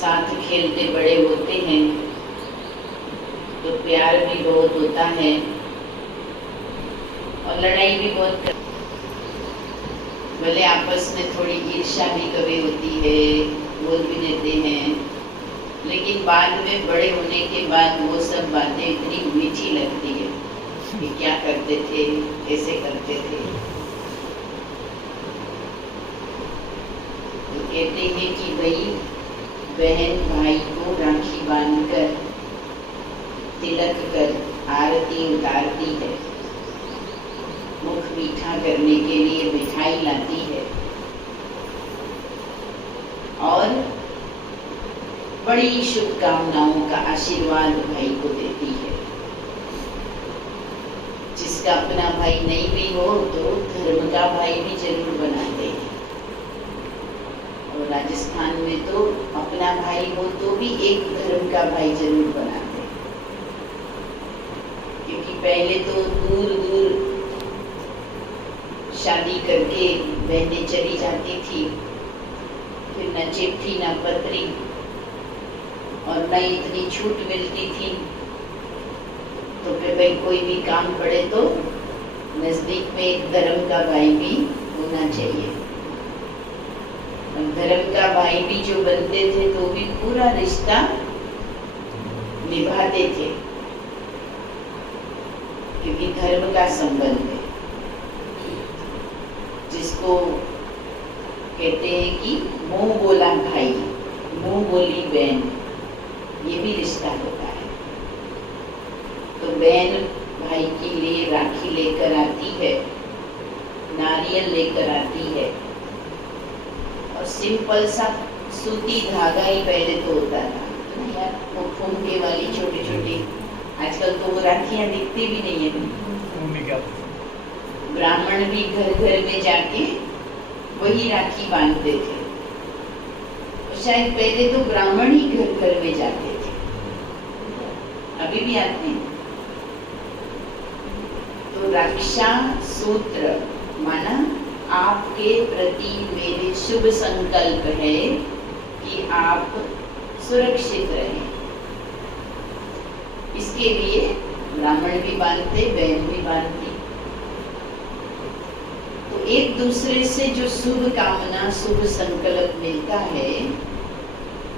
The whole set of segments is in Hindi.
साथ खेलते बड़े होते हैं तो प्यार भी बहुत होता है और लड़ाई भी बहुत भले आपस में थोड़ी ईर्ष्या भी कभी होती है, बोल भी देते हैं, लेकिन बाद में बड़े होने के बाद वो सब बातें इतनी मीठी लगती है कि क्या करते थे, कैसे करते थे। तो कहते हैं कि भाई बहन भाई को राखी बांधकर तिलक कर आरती उतारती है, मुख मीठा करने के लिए मिठाई लाती है और बड़ी शुभकामनाओं का आशीर्वाद भाई को देती है। जिसका अपना भाई नहीं भी हो तो धर्म का भाई भी जरूर बनाते हैं। और राजस्थान में तो अपना भाई हो तो भी एक धर्म का भाई जरूर बनाते हैं, क्योंकि पहले तो दूर दूर शादी करके बहनें चली जाती थी, फिर न चिट्ठी न पत्री और न इतनी छूट मिलती थी, तो फिर भाई कोई भी काम पड़े तो नजदीक में एक धर्म का भाई भी होना चाहिए। और धर्म का भाई भी जो बनते थे तो भी पूरा रिश्ता निभाते थे, क्योंकि धर्म का संबंध है। जिसको कहते हैं कि मुंह बोला भाई, मुंह बोली बहन, ये भी रिश्ता होता है। तो बहन भाई के लिए राखी लेकर आती है, नारियल लेकर आती है और सिंपल सा सूती धागा ही पहले तो होता था यार, वो फुमके वाली छोटी छोटी, आजकल तो वो राखियां दिखती भी नहीं है। ब्राह्मण भी घर घर में जाके वही राखी बांधते थे, और शायद पहले तो ब्राह्मण ही घर घर में जाते थे, अभी भी आते हैं। तो रक्षा सूत्र माना आपके प्रति मेरे शुभ संकल्प है कि आप सुरक्षित रहें। इसके लिए ब्राह्मण भी बांधते, बहन भी बांधती। तो एक दूसरे से जो शुभ कामना, शुभ संकल्प मिलता है,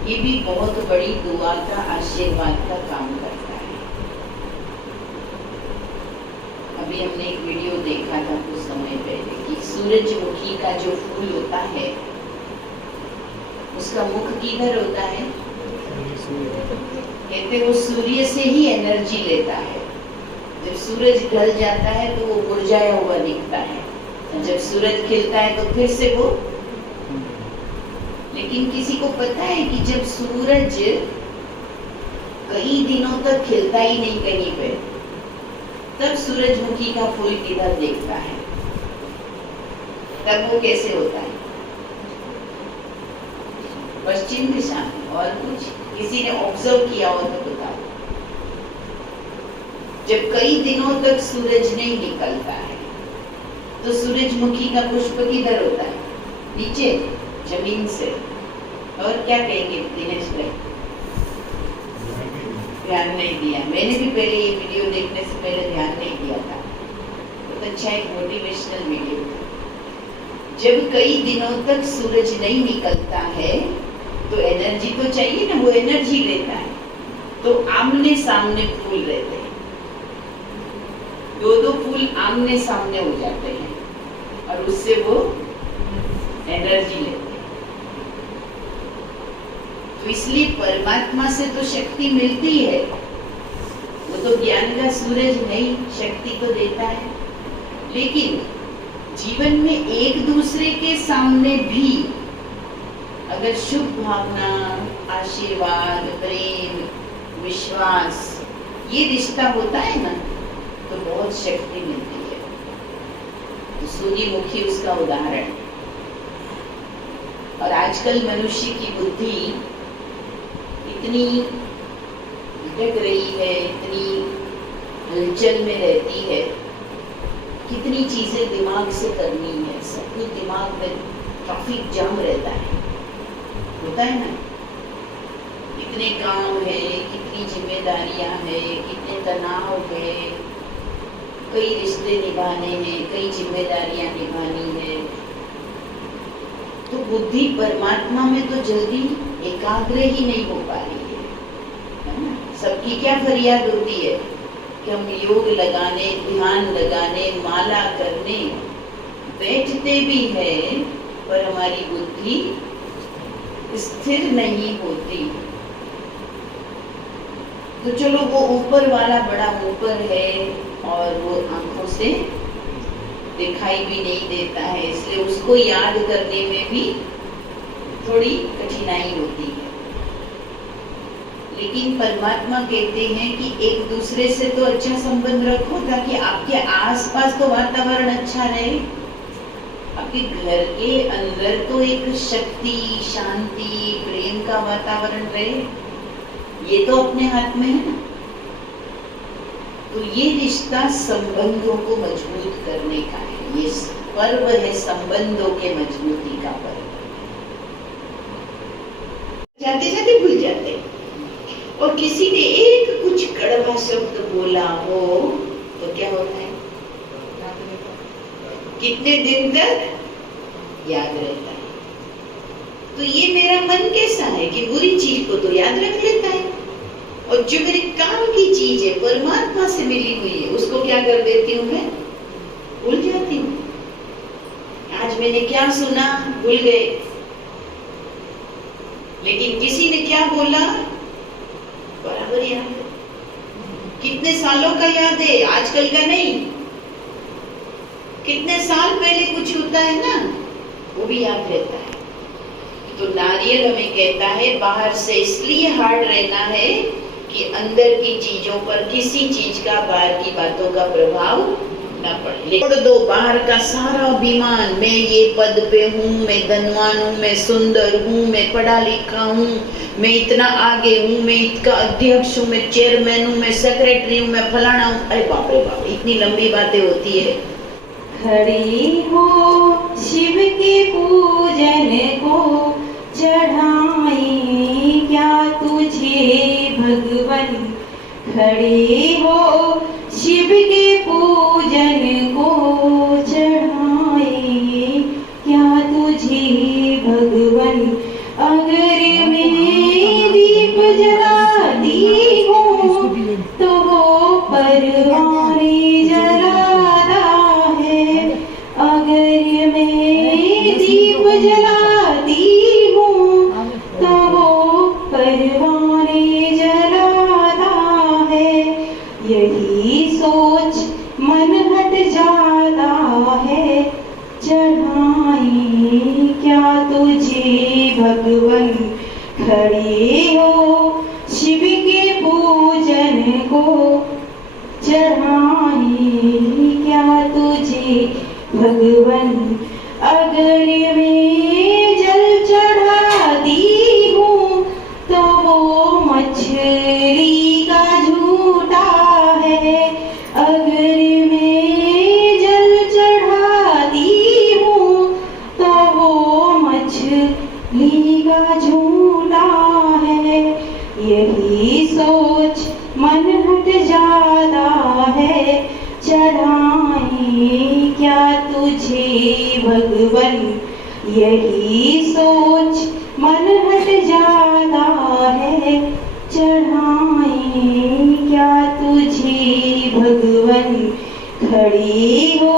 ये भी बहुत बड़ी दुआ का, आशीर्वाद का काम करता है। अभी हमने एक वीडियो देखा था कुछ समय पहले कि सूरजमुखी का जो फूल होता है उसका मुख किधर होता है? कहते वो सूर्य से ही एनर्जी लेता है। जब सूरज ढल जाता है तो वो मुरझाया हुआ दिखता है, जब सूरज खिलता है तो फिर से वो। लेकिन किसी को पता है कि जब सूरज कई दिनों तक खिलता ही नहीं कहीं पे, तब सूरजमुखी का फूल किधर देखता है, तब वो कैसे होता है? पश्चिम दिशा में। और कुछ किसी ने ऑब्जर्व किया हो तो बताओ। जब कई दिनों तक सूरज नहीं निकलता है तो सूरजमुखी का पुष्प किधर होता है? नीचे, जमीन से। और क्या कहेंगे दिनेश भाई? ध्यान नहीं दिया। मैंने भी पहले ये वीडियो देखने से पहले ध्यान नहीं दिया था। तो अच्छा एक मोटिवेशनल वीडियो था। जब कई दिनों तक सूरज नहीं निकलता है तो एनर्जी तो चाहिए ना, वो एनर्जी लेता है। तो आमने सामने फूल रहते हैं, दो फूल आमने सामने हो जाते हैं और उससे वो एनर्जी लेते हैं। तो इसलिए परमात्मा से तो शक्ति मिलती है, वो तो ज्ञान का सूरज नहीं, शक्ति तो देता है। लेकिन जीवन में एक दूसरे के सामने भी अगर शुभ भावना, आशीर्वाद, प्रेम, विश्वास, ये रिश्ता होता है ना, तो बहुत शक्ति मिलती है। तो सूर्यमुखी उसका उदाहरण है। और आजकल मनुष्य की बुद्धि इतनी भटक रही है, इतनी हलचल में रहती है, कितनी चीजें दिमाग से करनी है, सब कुछ दिमाग में, ट्रैफिक जाम रहता है, होता है ना। कितने काम है, कितनी जिम्मेदारियां है, कितने तनाव है, कई रिश्ते निभाने हैं, कई जिम्मेदारियां निभानी है, तो बुद्धि परमात्मा में तो जल्दी एकाग्र ही नहीं हो पा रही है ना। सबकी क्या फरियाद होती है कि हम योग लगाने, ध्यान लगाने, माला करने बैठते भी हैं, पर हमारी बुद्धि स्थिर नहीं होती। तो चलो वो ऊपर वाला बड़ा ऊपर है और वो आंखों से दिखाई भी नहीं देता है, इसलिए उसको याद करने में भी थोड़ी कठिनाई होती है। लेकिन परमात्मा कहते हैं कि एक दूसरे से तो अच्छा संबंध रखो ताकि आपके आसपास तो वातावरण अच्छा रहे, आपके घर के अंदर तो एक शक्ति, शांति, प्रेम का वातावरण रहे। ये तो अपने हाथ में है ना। तो ये रिश्ता संबंधों को मजबूत करने का है, ये पर्व है संबंधों के मजबूती का पर्व। जाते जाते भूल जाते, और किसी ने एक कुछ कड़वा शब्द बोला हो तो क्या होता है, कितने दिन तक याद रहता है। तो ये मेरा मन कैसा है कि बुरी चीज को तो याद रख लेता है, और जो मेरे काम की चीज है, परमात्मा से मिली हुई है, उसको क्या कर देती हूँ मैं, भूल जाती हूँ। आज मैंने क्या सुना भूल गए, लेकिन किसी ने क्या बोला बराबर याद है। कितने सालों का याद है, आजकल का नहीं। कितने साल पहले कुछ होता है ना, वो भी याद रहता है। तो नारियल हमें कहता है बाहर से इसलिए हार्ड रहना है कि अंदर की चीजों पर किसी चीज का, बाहर की बातों का प्रभाव न पड़े। छोड़ दो बाहर का सारा अभिमान, मैं ये पद पे हूँ, मैं धनवान हूँ, मैं सुंदर हूँ, मैं पढ़ा लिखा हूँ, मैं इतना आगे हूँ, मैं इसका अध्यक्ष हूँ, मैं चेयरमैन हूँ, मैं सेक्रेटरी हूँ, मैं फलाना हूँ। अरे बाप रे बाप, इतनी लंबी बातें होती है। खड़ी हो शिव के पूजन को चढ़ाई क्या तुझे भगवन, खड़ी हो शिव के पूजन को चढ़ाई क्या तुझे भगवन। अगर मैं दीप जलाती हूँ तो वो परवाने जलाता है, अगर मैं दीप जलाती हूँ तो वो परवाने जलाता है। यही सोच मन हट जाता है, चढ़ाई क्या तुझे भगवन। खड़ी हो शिव के पूजन को चढ़ाई क्या तुझे भगवन। अगर मैं जल चढ़ाती हूँ तो वो मछली का झूठा है, अगर मैं जल चढ़ाती हूँ तो वो मछली का झूठा है। यही सोच मन हट जाता है, चढ़ाई क्या तुझे भगवन। यही सोच मन हट जाता है, चढ़ाई क्या तुझे भगवन। खड़ी हो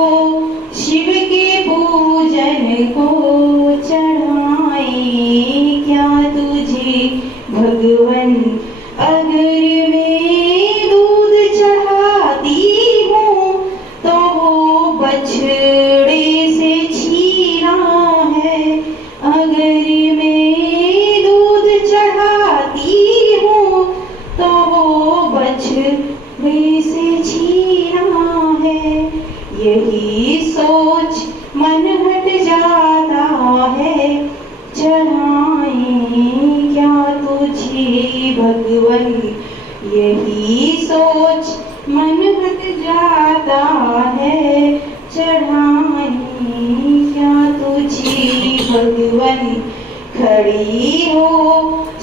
शिव के पूजन को चढ़ाई क्या तुझे भगवन। अगर मैं दूध चढ़ाती हूँ तो वो बछड़े से छीना है, अगर मैं दूध चढ़ाती हूँ तो वो बछड़े से छीना है। यही सोच मन हट जाता है, चढ़ाई क्या तुझे भगवन। यही सोच मन हट जाता है, चढ़ाई क्या तुझे भगवन। खड़ी हो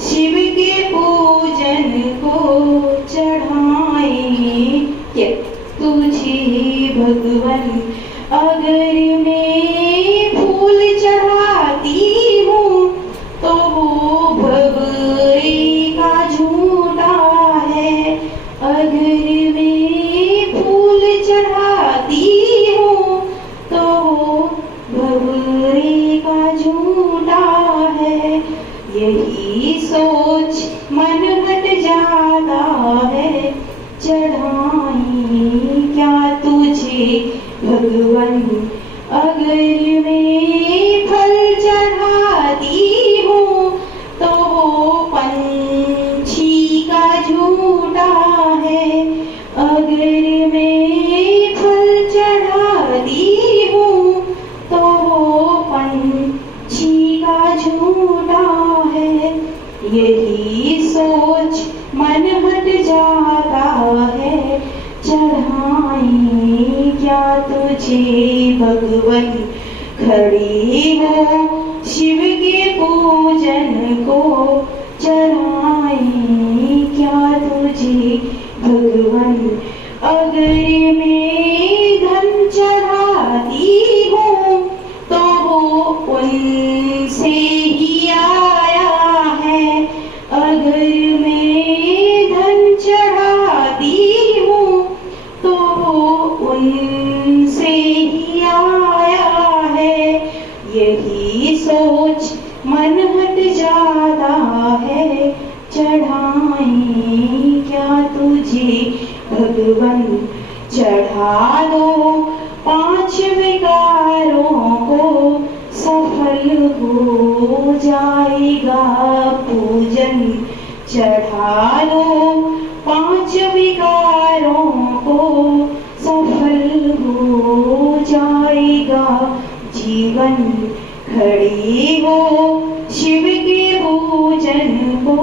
शिव के पूजन यही सोच मन हट जाता है, चढ़ाई क्या तुझे भगवन, अगर मैं फल चढ़ाती हूँ तो वो पंछी का झूठा है। अगर मैं फल चढ़ाती हूँ तो वो पंछी का झूठा है। यही सोच मन हट जाता है, चढ़ाई क्या तुझे भगवन, खड़ी हो शिव के पूजन को, चढ़ाई क्या तुझे भगवन। अगर मैं धन चढ़ाती हूँ तो वो उनसे ही आया है। अगर मैं धन चढ़ाती हूँ तो वो उनसे ही आया है। यही सोच मन हट जाता है, चढ़ाई क्या तुझे भगवन। चढ़ा दो 5 विकारों को, सफल हो जाएगा पूजन। चढ़ा दो 5 विकारों को, सफल हो जाएगा जीवन। खड़ी हो शिव के पूजन को,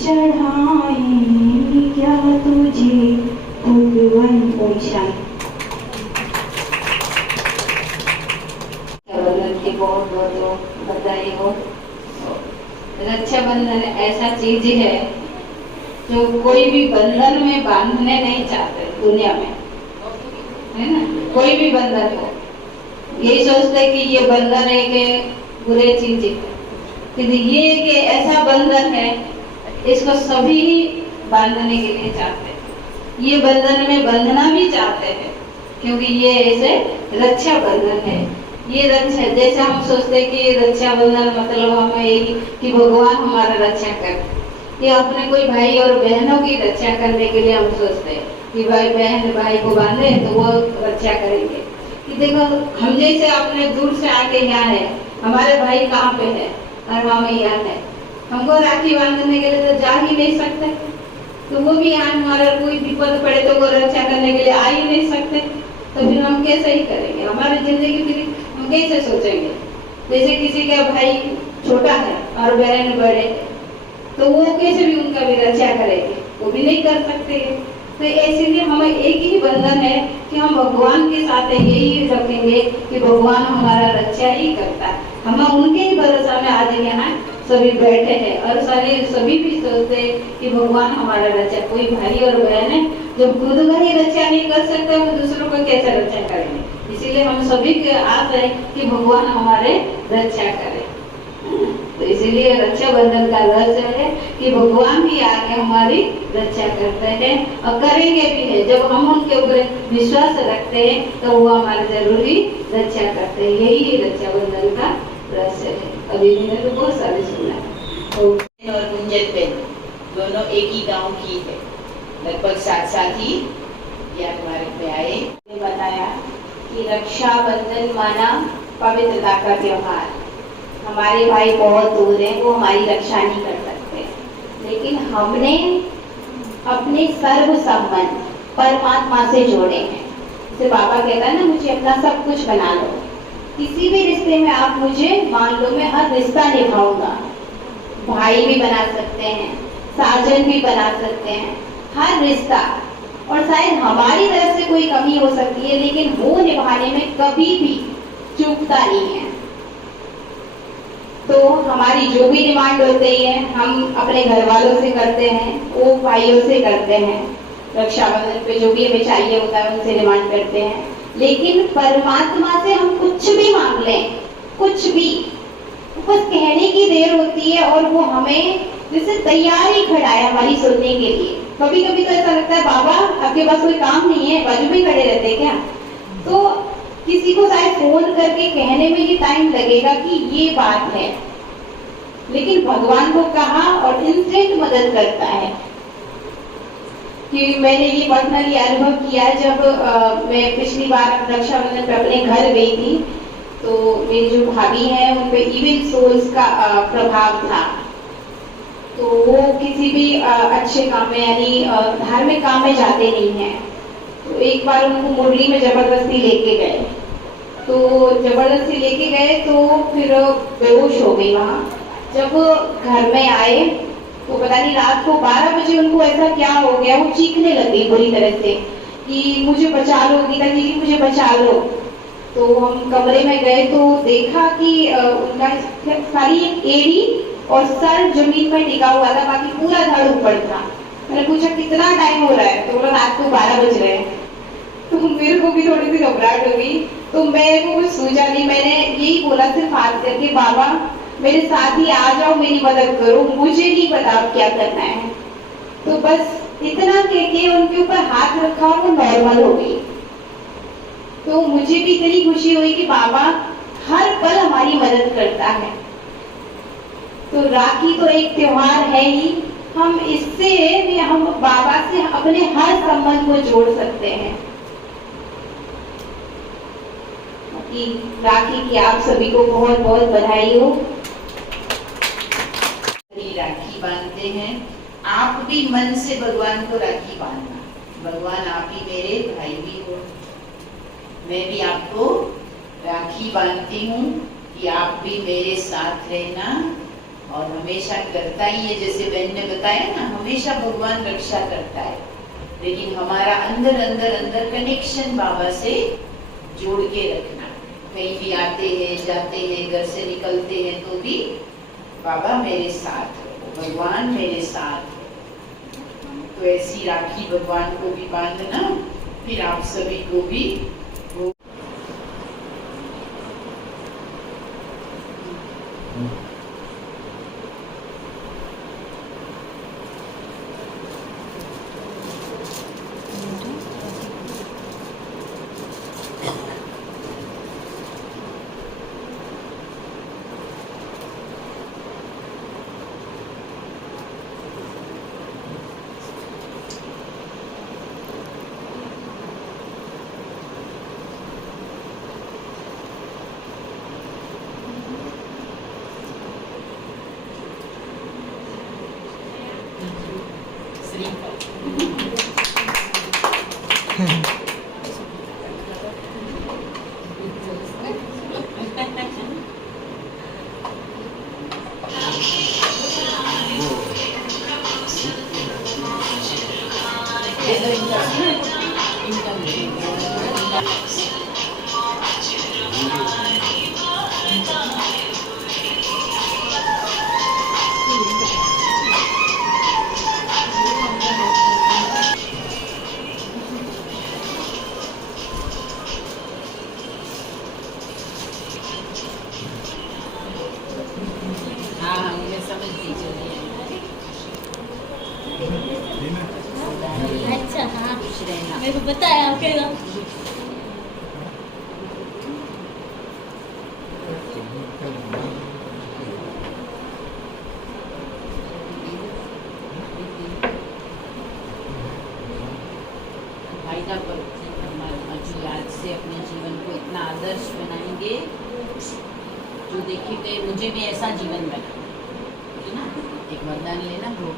चढ़ाई क्या तुझे भगवन। ओम शांति। रक्षाबंधन की बहुत बहुत बधाई हो। रक्षाबंधन ऐसा चीज है जो कोई भी बंधन में बांधने नहीं चाहते दुनिया में, है ना। कोई भी बंधन हो, ये सोचते कि ये बंधन एक बुरे चीज है, लेकिन ये एक ऐसा बंधन है, इसको सभी बांधने के लिए चाहते हैं। ये बंधन में बंधना भी चाहते हैं, क्योंकि ये ऐसे रक्षा बंधन है। ये रक्षा, जैसे हम सोचते हैं कि रक्षाबंधन मतलब हमें यही कि भगवान हमारा रक्षा करे, ये अपने कोई भाई और बहनों की रक्षा करने के लिए हम सोचते हैं कि भाई बहन भाई को बांधे तो वो रक्षा करेंगे। कि देखो, हम जैसे अपने दूर से आके यहाँ है, हमारे भाई कहाँ पे है और हम यहाँ है, हमको राखी बांधने के लिए तो जा ही नहीं सकते, तो वो भी यहाँ हमारा कोई विपद पड़े तो वो रक्षा करने के लिए आ ही नहीं सकते, तो फिर हम कैसे ही करेंगे हमारी जिंदगी, फिर हम कैसे सोचेंगे। जैसे किसी का भाई छोटा है और बहन बड़े है, तो वो कैसे भी उनका भी रक्षा करेंगे, वो भी नहीं कर सकते। तो इसीलिए हमें एक ही बंधन है कि हम भगवान के साथ यही रखेंगे कि भगवान हमारा रक्षा ही करता है। हम उनके ही भरोसा में आज यहाँ सभी बैठे हैं और सभी भी सोचते हैं कि भगवान हमारा रक्षा। कोई भाई और बहन है जब खुद का ही रक्षा नहीं कर सकते वो दूसरों को कैसे रक्षा करेंगे। इसीलिए हम सभी के आस है कि भगवान हमारे रक्षा करे। तो इसीलिए रक्षाबंधन का रहस्य है कि भगवान ही आके हमारी रक्षा करते हैं और करेंगे भी है। जब हम उनके ऊपर विश्वास रखते हैं तो वो हमारे जरूरी रक्षा करते हैं। यही रक्षाबंधन का रहस्य है। अभी मैंने तो बहुत सारे सुना। और गुंजन बेन दोनों एक ही गांव की है, लगभग साथ ही ये हमारे में आए। बताया कि रक्षाबंधन माना पवित्रता का त्योहार। हमारे भाई बहुत दूर हैं, वो हमारी रक्षा नहीं कर सकते, लेकिन हमने अपने सर्व संबंध परमात्मा से जोड़े हैं। जैसे बाबा कहता है ना, मुझे अपना सब कुछ बना लो। किसी भी रिश्ते में आप मुझे मान लो, मैं हर रिश्ता निभाऊंगा। भाई भी बना सकते हैं, साजन भी बना सकते हैं, हर रिश्ता। और शायद हमारी तरफ से कोई कमी हो सकती है, लेकिन वो निभाने में कभी भी चूकता नहीं है। तो हमारी जो भी डिमांड होती है हम अपने घर वालों से करते हैं, वो भाइयों से करते हैं। रक्षाबंधन पे जो भी हमें चाहिए होता है उनसे डिमांड करते हैं। लेकिन परमात्मा से हम कुछ भी मांग लें, कुछ भी, बस कहने की देर होती है और वो हमें जैसे तैयार ही खड़ा है हमारी सुनने के लिए। कभी कभी तो ऐसा लगता है बाबा आपके पास कोई काम नहीं है, बाजू में खड़े रहते हैं क्या। तो किसी को शायद फोन करके कहने में ये टाइम लगेगा कि ये बात है, लेकिन भगवान को कहा और इंस्टेंट मदद करता है। कि मैंने ये पर्सनली अनुभव किया जब मैं पिछली बार रक्षाबंधन पे अपने घर गई थी, तो मेरी जो भाभी है उन पे इविल सोल्स का प्रभाव था। तो वो किसी भी अच्छे काम में यानी धार्मिक काम में जाते नहीं हैं। तो एक बार उनको मुरली में जबरदस्ती लेके गए, तो जबरदस्ती लेके गए तो फिर बेहोश हो गई वहाँ। जब घर में आए तो पता नहीं रात को 12 बजे उनको ऐसा क्या हो गया, वो चीखने लगी बुरी तरह से कि मुझे बचा लो गीता जी, मुझे बचा लो। तो हम कमरे में गए तो देखा कि उनका सारी एड़ी और सर जमीन पर टिका हुआ था, बाकी पूरा धड़ ऊपर था। मैंने पूछा कितना टाइम हो रहा है, तो बोला रात को 12 बज रहे हैं। तो मेरे को भी थोड़ी सी घबराहट हो गई, तो मेरे को कुछ सूझा नहीं। मैंने यही बोला सिर्फ हाथ करके, बाबा मेरे साथ ही आ जाओ, मेरी मदद करो, मुझे नहीं पता अब क्या करना है। तो बस इतना कह के उनके ऊपर हाथ रखा, वो नॉर्मल हो गई। तो मुझे भी इतनी खुशी हुई कि बाबा हर पल हमारी मदद करता है। तो राखी तो एक त्योहार है ही, हम इससे भी हम बाबा से अपने हर संबंध को जोड़ सकते हैं। कि राखी की आप सभी को बहुत बहुत बधाई हो। राखी बांधते हैं, आप भी मन से भगवान को राखी बांधना। भगवान आप ही मेरे भाई भी हो। मैं भी आपको राखी बांधती हूँ कि आप भी मेरे साथ रहना और हमेशा करता ही है। जैसे बहन ने बताया ना, हमेशा भगवान रक्षा करता है, लेकिन हमारा अंदर अंदर अंदर कनेक्शन बाबा से जोड़ के रखना। कहीं भी आते हैं जाते हैं, घर से निकलते हैं तो भी बाबा मेरे साथ हो, भगवान मेरे साथ हो। तो ऐसी राखी भगवान को भी बांधना, फिर आप सभी को भी अच्छा हाँ मेरे को बताया अकेला। आज से अपने जीवन को इतना आदर्श बनाएंगे जो देखेंगे मुझे भी ऐसा जीवन बना, है ना। एक वरदान लेना हो।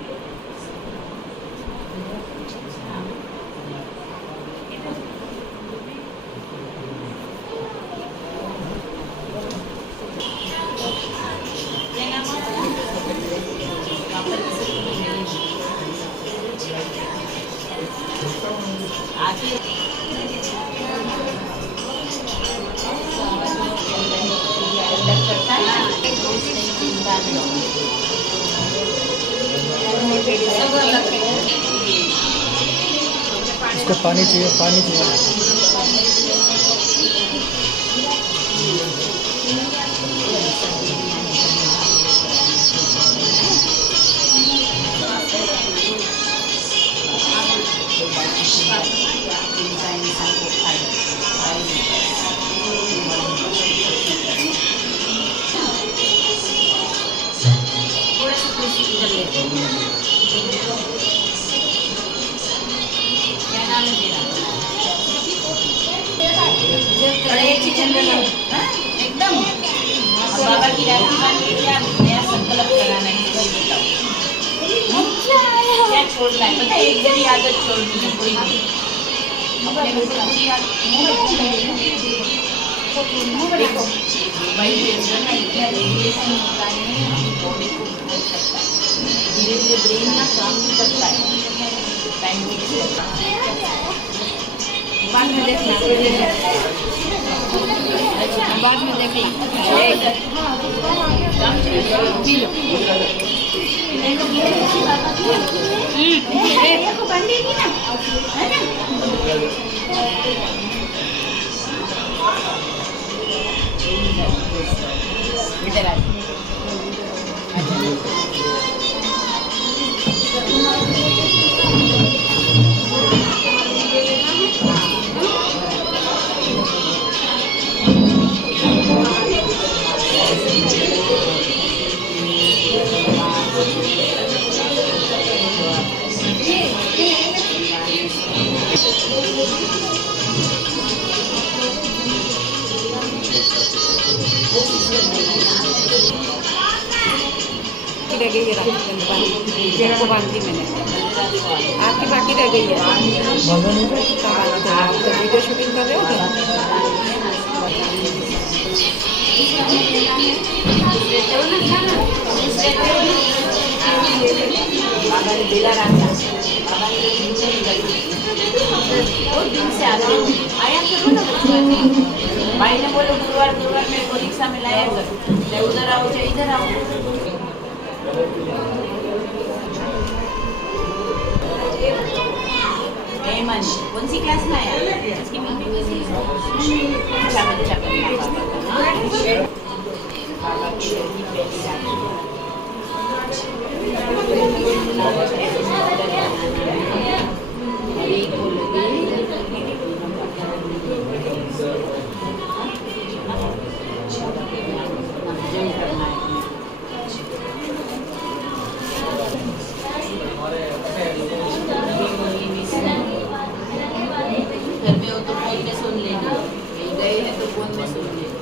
इसको पानी चाहिए, पानी चाहिए। की राखी बांधने के लिए आप नया संकल्प कराना है, बस बताओ क्या छोड़ना है? पता है, एक बुरी आदत छोड़नी है कोई भी अपने को बुरी आदत। देखो भाई रेगुलेशन निकालने बॉडी को हो सकता है, धीरे धीरे ब्रेन ना काम भी करता है, टाइम फिक्स होता है। बाद में देखना, बाद में देखना बंदेगी ना, है ना? इधर आ रह गई है राखी को बांधी मैंने, आपकी बाकी रह गई है। आप वीडियो शूटिंग कर रहे हो क्या? बाबा ने दिला रखा, बहुत दिन से आते हो, आया करो ना बच्चा। भाई ने बोलो गुरुवार गुरुवार मेरे को रिक्शा में लाया करो, चाहे उधर आओ चाहे इधर आओ। हेमंत कौन सी क्लास में आया? इसकी मम्मी कैसी है? अच्छा बच्चा बनना बाबा की पहली राखी। घर में हो तो फोन में सुन लेना, कहीं गए हैं तो फोन में सुन लेना।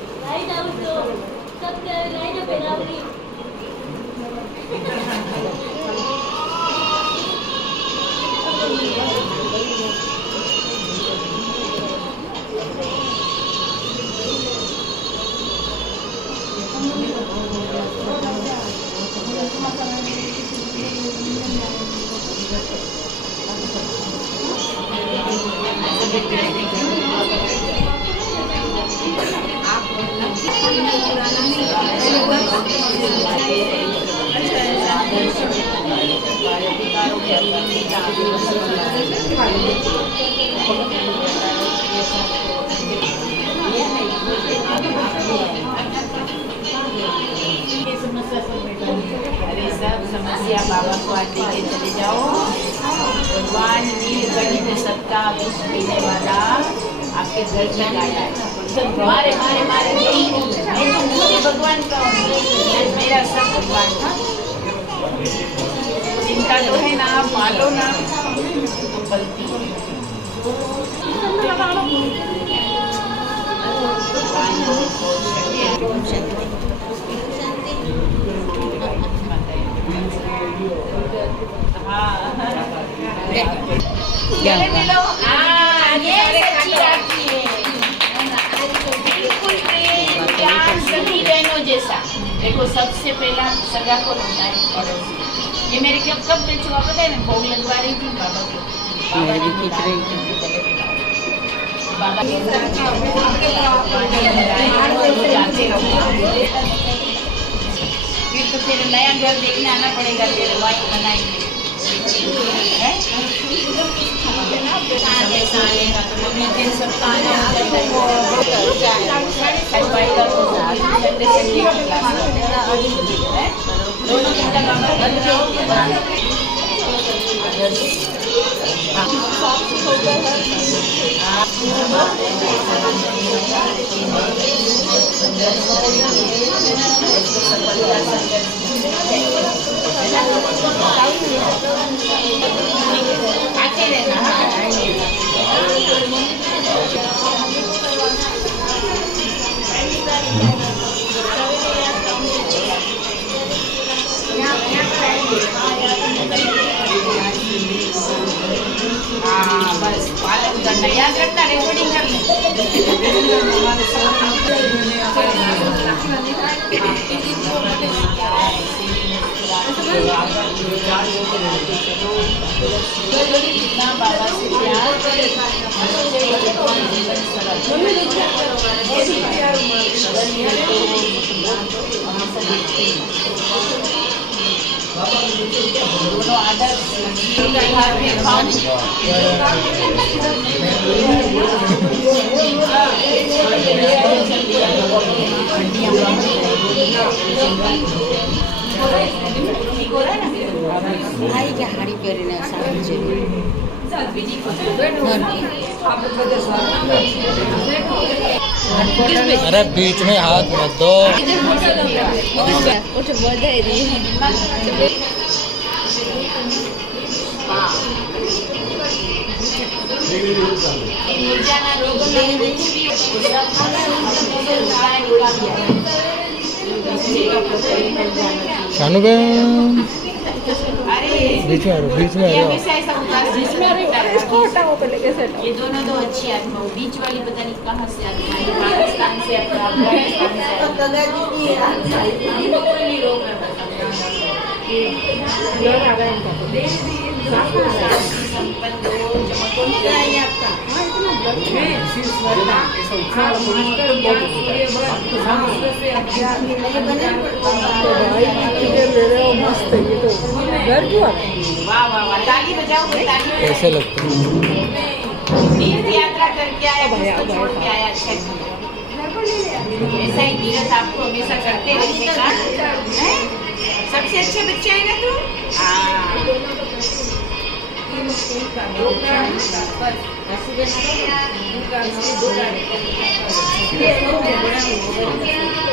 अरे सब समस्या बाबा को आज लेके चले जाओ। भगवान नीलकंठ सबका विष पीने वाला आपके घर में आया है। मारे मारे मारे मैं तो मुझे भगवान का हूँ, मेरा सब भगवान था। चिंता तो है ना, आप मानो ना तो पलती गले मिलो। ये सच्ची राखी है, बिल्कुल प्रेम प्यार सभी बहनों जैसा। देखो सबसे पहला सगा को होता है पड़ोसी। ये मेरे कब बेचुआ पता है ना, भोग लगवा रही थी बाबा को, बाबा ने खींच रही थी बाबा जाते रहो। फिर तो तेरे नया घर देखने आना पड़ेगा, तेरे वाइफ बनाएंगे पैसा आएगा तो मम्मी के सबका आना दोनों दिन तक आते रहना। हाँ बस पालन करना याद रखना रिकॉर्डिंग कर कितना बाबा से दोनों आदर भाई के हाड़ी પહેરીને સારું છે अरे बीच में हाथ मत दो। शानू बहन बीच में आ रहो, बीच में आ जाओ। ये दोनों तो अच्छी आत्मा हो, बीच वाली पता नहीं कहाँ से आती है, पाकिस्तान से वाह वाह वाह, ताली बजाओ, ताली। कैसे लगता है? तीर्थ यात्रा करके आया, उसको छोड़ के आया, अच्छा किया। ऐसा ही तीर्थ आपको हमेशा करते रहने का हैं? सबसे अच्छे बच्चे हैं ना तुम?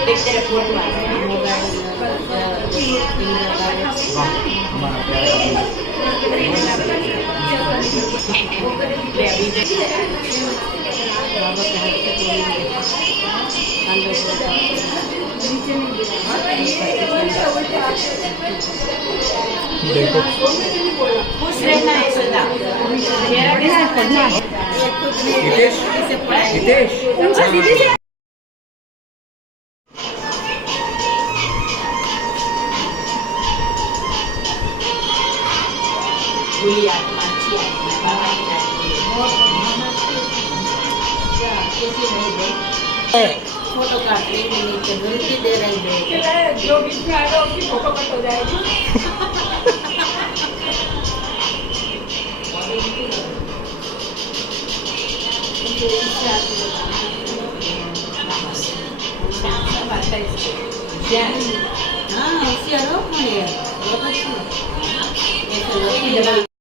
देखते रहे फोटो आ रहे देखो खुश रहना है सदा। मेरा कैसा पढ़ना है? हितेश बुरी आत्मा, अच्छी आत्मा, बाबा की आत्मा। कैसे नहीं दे? फोटो काट रही थी, नीचे धुलती दे रही है। जो बीच में आएगा उसकी फोटो कट हो जाएगी। हाँ होशियार हो પણ એ